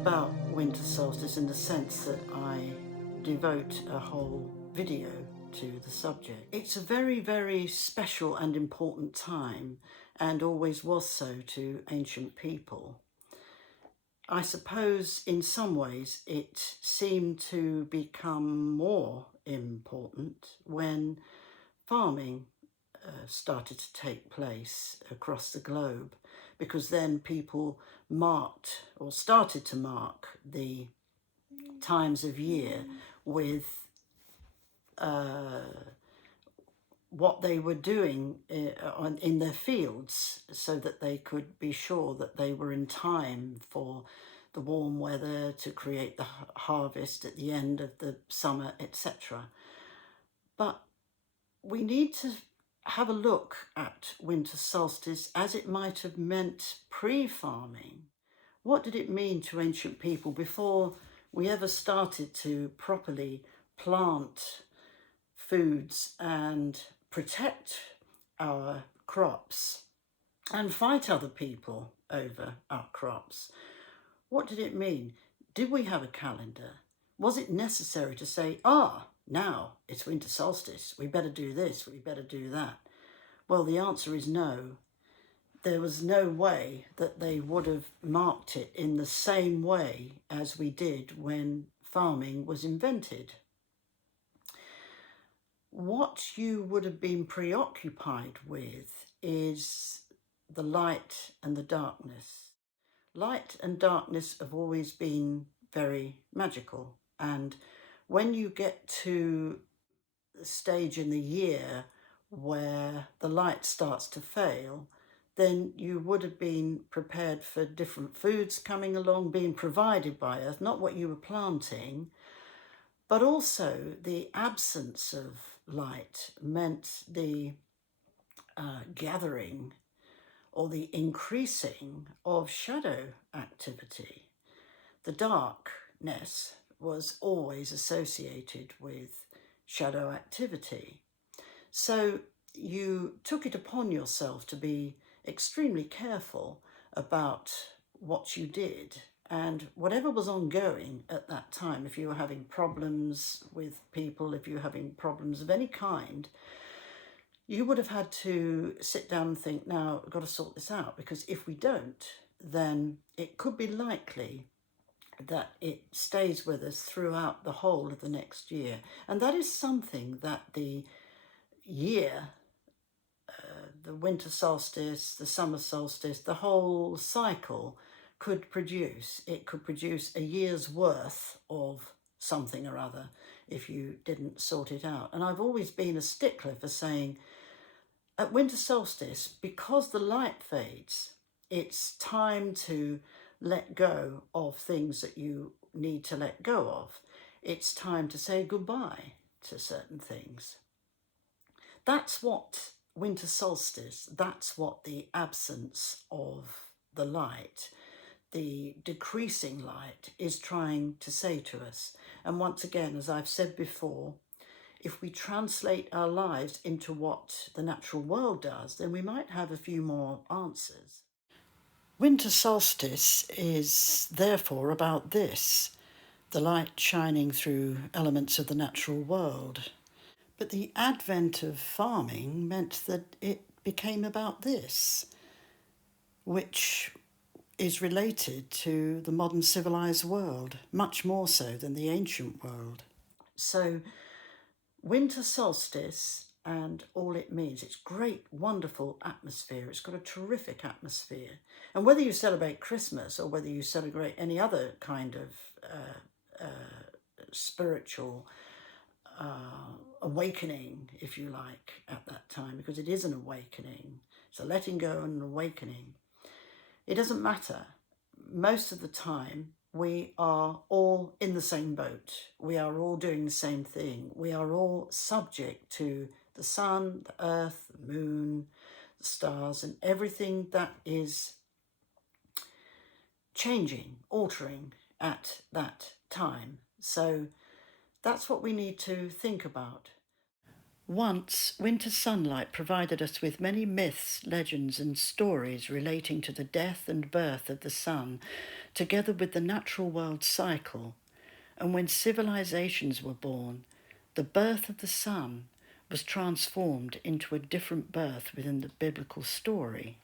about winter solstice in the sense that I devote a whole video to the subject. It's a very, very special and important time, and always was so to ancient people. I suppose in some ways it seemed to become more important when farming started to take place across the globe, because then people marked or started to mark the times of year with what they were doing in their fields, so that they could be sure that they were in time for the warm weather to create the harvest at the end of the summer, etc. But we need to have a look at winter solstice as it might have meant pre-farming. What did it mean to ancient people before we ever started to properly plant foods and protect our crops and fight other people over our crops? What did it mean? Did we have a calendar? Was it necessary to say, now it's winter solstice, we better do this, we better do that? Well, the answer is no. There was no way that they would have marked it in the same way as we did when farming was invented. What you would have been preoccupied with is the light and the darkness. Light and darkness have always been very magical, and when you get to the stage in the year where the light starts to fail, then you would have been prepared for different foods coming along, being provided by Earth, not what you were planting, but also the absence of light meant the gathering or the increasing of shadow activity. The darkness was always associated with shadow activity. So you took it upon yourself to be extremely careful about what you did, and whatever was ongoing at that time. If you were having problems with people, if you were having problems of any kind, you would have had to sit down and think, now I've got to sort this out, because if we don't, then it could be likely that it stays with us throughout the whole of the next year. And that is something that the year, the winter solstice, the summer solstice, the whole cycle could produce. It could produce a year's worth of something or other if you didn't sort it out. And I've always been a stickler for saying, at winter solstice, because the light fades, it's time to let go of things that you need to let go of. It's time to say goodbye to certain things. That's what winter solstice, that's what the absence of the light, the decreasing light, is trying to say to us. And once again, as I've said before, if we translate our lives into what the natural world does, then we might have a few more answers. Winter solstice is therefore about this, the light shining through elements of the natural world. But the advent of farming meant that it became about this, which is related to the modern civilized world, much more so than the ancient world. So winter solstice and all it means, it's great, wonderful atmosphere. It's got a terrific atmosphere. And whether you celebrate Christmas or whether you celebrate any other kind of spiritual awakening, if you like, at that time, because it is an awakening, it's a letting go and an awakening, it doesn't matter. Most of the time, we are all in the same boat. We are all doing the same thing. We are all subject to the sun, the earth, the moon, the stars, and everything that is changing, altering at that time. So that's what we need to think about. Once, winter sunlight provided us with many myths, legends, and stories relating to the death and birth of the sun, together with the natural world cycle. And when civilizations were born, the birth of the sun was transformed into a different birth within the biblical story.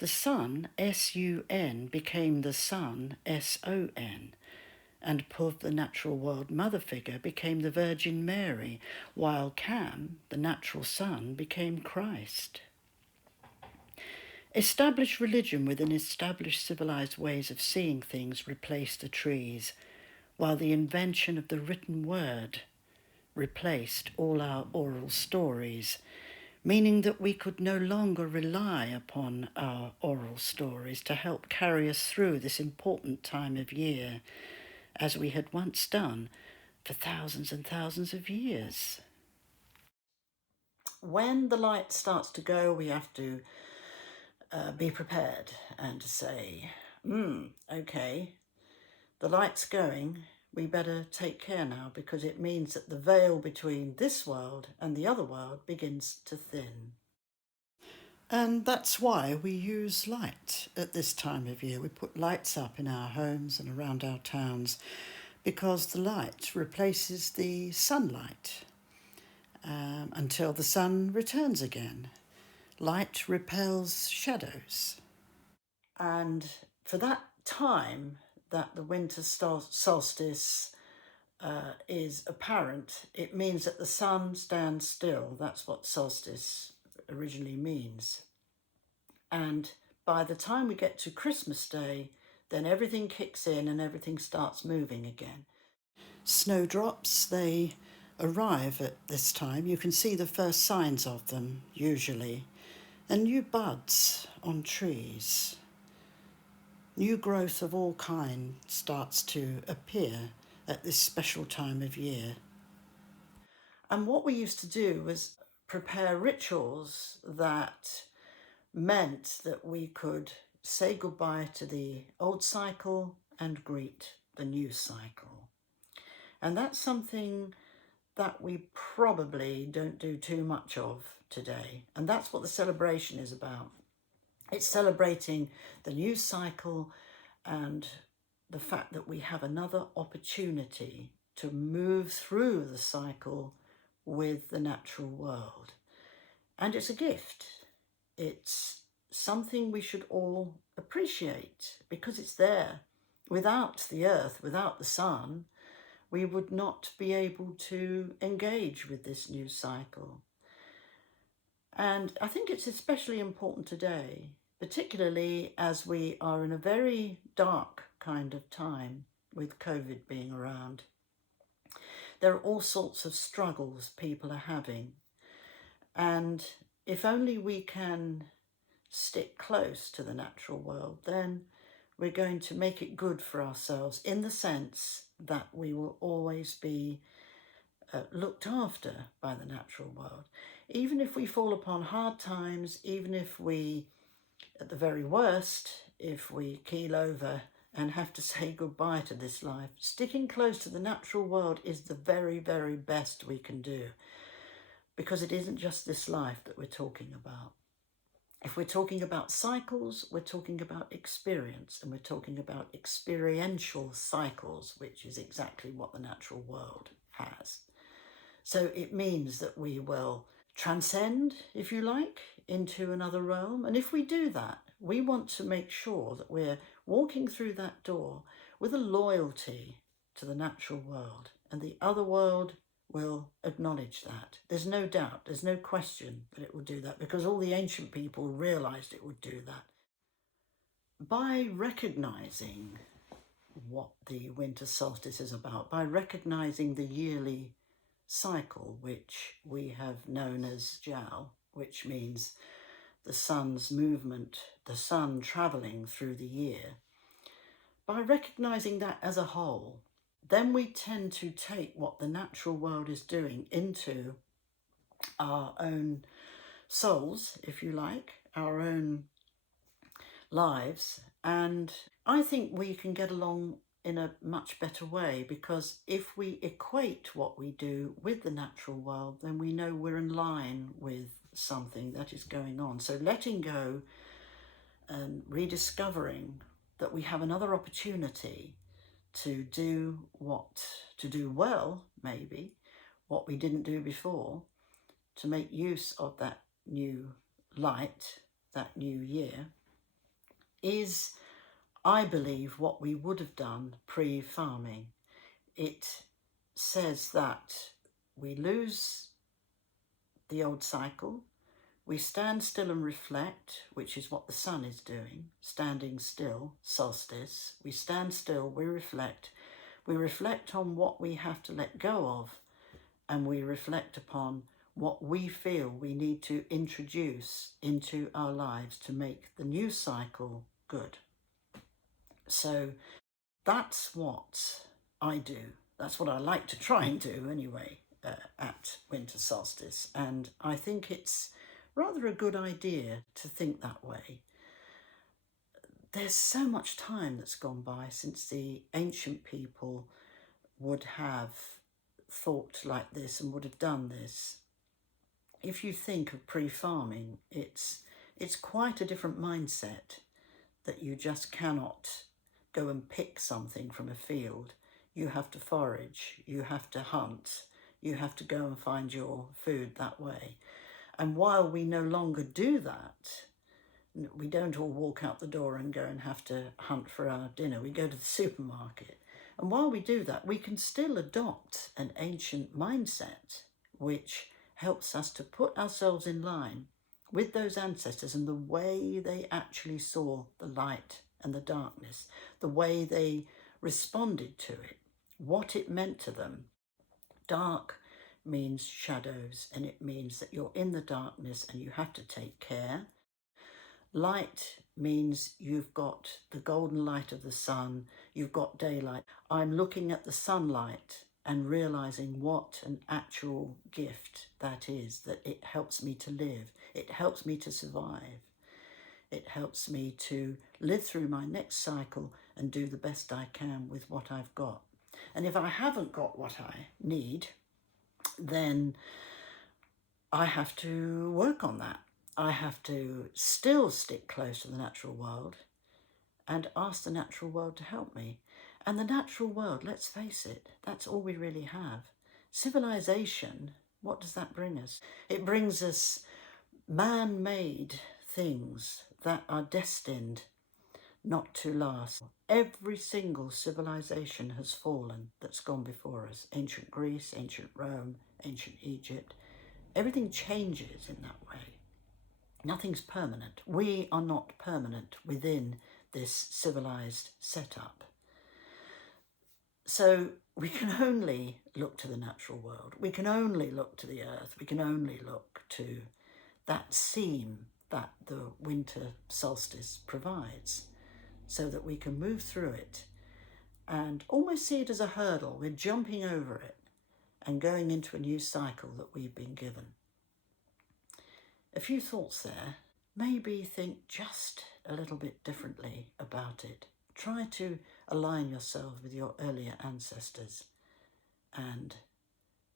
The sun, S-U-N, became the sun, S-O-N, and Puv, the natural world mother figure, became the Virgin Mary, while Cam, the natural son, became Christ. Established religion within established civilized ways of seeing things replaced the trees, while the invention of the written word replaced all our oral stories, meaning that we could no longer rely upon our oral stories to help carry us through this important time of year, as we had once done for thousands and thousands of years. When the light starts to go, we have to be prepared and to say, okay, the light's going, we better take care now, because it means that the veil between this world and the other world begins to thin. And that's why we use light at this time of year. We put lights up in our homes and around our towns because the light replaces the sunlight until the sun returns again. Light repels shadows. And for that time that the winter solstice is apparent, it means that the sun stands still. That's what solstice originally means. And by the time we get to Christmas Day, then everything kicks in and everything starts moving again. Snowdrops, they arrive at this time. You can see the first signs of them, usually. And new buds on trees. New growth of all kinds starts to appear at this special time of year. And what we used to do was prepare rituals that meant that we could say goodbye to the old cycle and greet the new cycle. And that's something that we probably don't do too much of today. And that's what the celebration is about. It's celebrating the new cycle and the fact that we have another opportunity to move through the cycle with the natural world. And it's a gift. It's something we should all appreciate because it's there. Without the earth, without the sun, we would not be able to engage with this new cycle. And I think it's especially important today, particularly as we are in a very dark kind of time with COVID being around. There are all sorts of struggles people are having. And if only we can stick close to the natural world, then we're going to make it good for ourselves in the sense that we will always be looked after by the natural world. Even if we fall upon hard times, even if we, at the very worst, if we keel over and have to say goodbye to this life, sticking close to the natural world is the very, very best we can do, because it isn't just this life that we're talking about. If we're talking about cycles, we're talking about experience, and we're talking about experiential cycles, which is exactly what the natural world has. So it means that we will transcend, if you like, into another realm. And if we do that, we want to make sure that we're walking through that door with a loyalty to the natural world, and the other world will acknowledge that. There's no doubt, there's no question that it will do that, because all the ancient people realized it would do that. By recognizing what the winter solstice is about, by recognizing the yearly cycle, which we have known as Jiao, which means the sun's movement, the sun travelling through the year, by recognizing that as a whole, then we tend to take what the natural world is doing into our own souls, if you like, our own lives. And I think we can get along in a much better way, because if we equate what we do with the natural world, then we know we're in line with something that is going on. So letting go and rediscovering that we have another opportunity to do well, maybe, what we didn't do before, to make use of that new light, that new year, is, I believe, what we would have done pre-farming. It says that we lose the old cycle, we stand still and reflect, which is what the sun is doing, standing still, solstice. We stand still, we reflect on what we have to let go of, and we reflect upon what we feel we need to introduce into our lives to make the new cycle good. So that's what I do. That's what I like to try and do anyway at winter solstice. And I think it's rather a good idea to think that way. There's so much time that's gone by since the ancient people would have thought like this and would have done this. If you think of pre-farming, it's quite a different mindset, that you just cannot go and pick something from a field. You have to forage, you have to hunt, you have to go and find your food that way. And while we no longer do that, we don't all walk out the door and go and have to hunt for our dinner. We go to the supermarket. And while we do that, we can still adopt an ancient mindset, which helps us to put ourselves in line with those ancestors and the way they actually saw the light and the darkness, the way they responded to it, what it meant to them. Dark means shadows, and it means that you're in the darkness and you have to take care. Light means you've got the golden light of the sun, you've got daylight. I'm looking at the sunlight and realizing what an actual gift that is, that it helps me to live, it helps me to survive, it helps me to live through my next cycle and do the best I can with what I've got. And if I haven't got what I need, then I have to work on that. I have to still stick close to the natural world and ask the natural world to help me. And the natural world, let's face it, that's all we really have. Civilization, what does that bring us? It brings us man-made things that are destined not to last. Every single civilization has fallen that's gone before us. Ancient Greece, ancient Rome, ancient Egypt. Everything changes in that way. Nothing's permanent. We are not permanent within this civilized setup. So we can only look to the natural world. We can only look to the earth. We can only look to that seam that the winter solstice provides, so that we can move through it and almost see it as a hurdle. We're jumping over it and going into a new cycle that we've been given. A few thoughts there. Maybe think just a little bit differently about it. Try to align yourself with your earlier ancestors and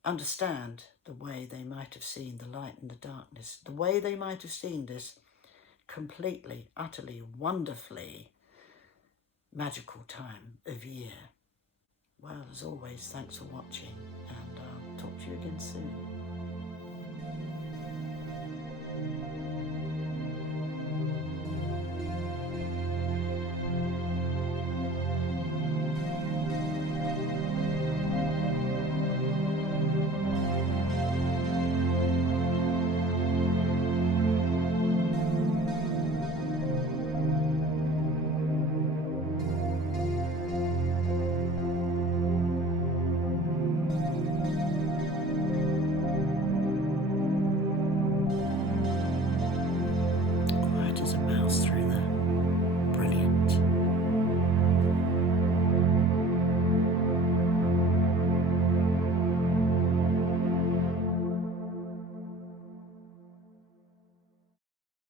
understand the way they might have seen the light and the darkness, the way they might have seen this completely, utterly, wonderfully magical time of year. Well, as always, thanks for watching, and I'll talk to you again soon.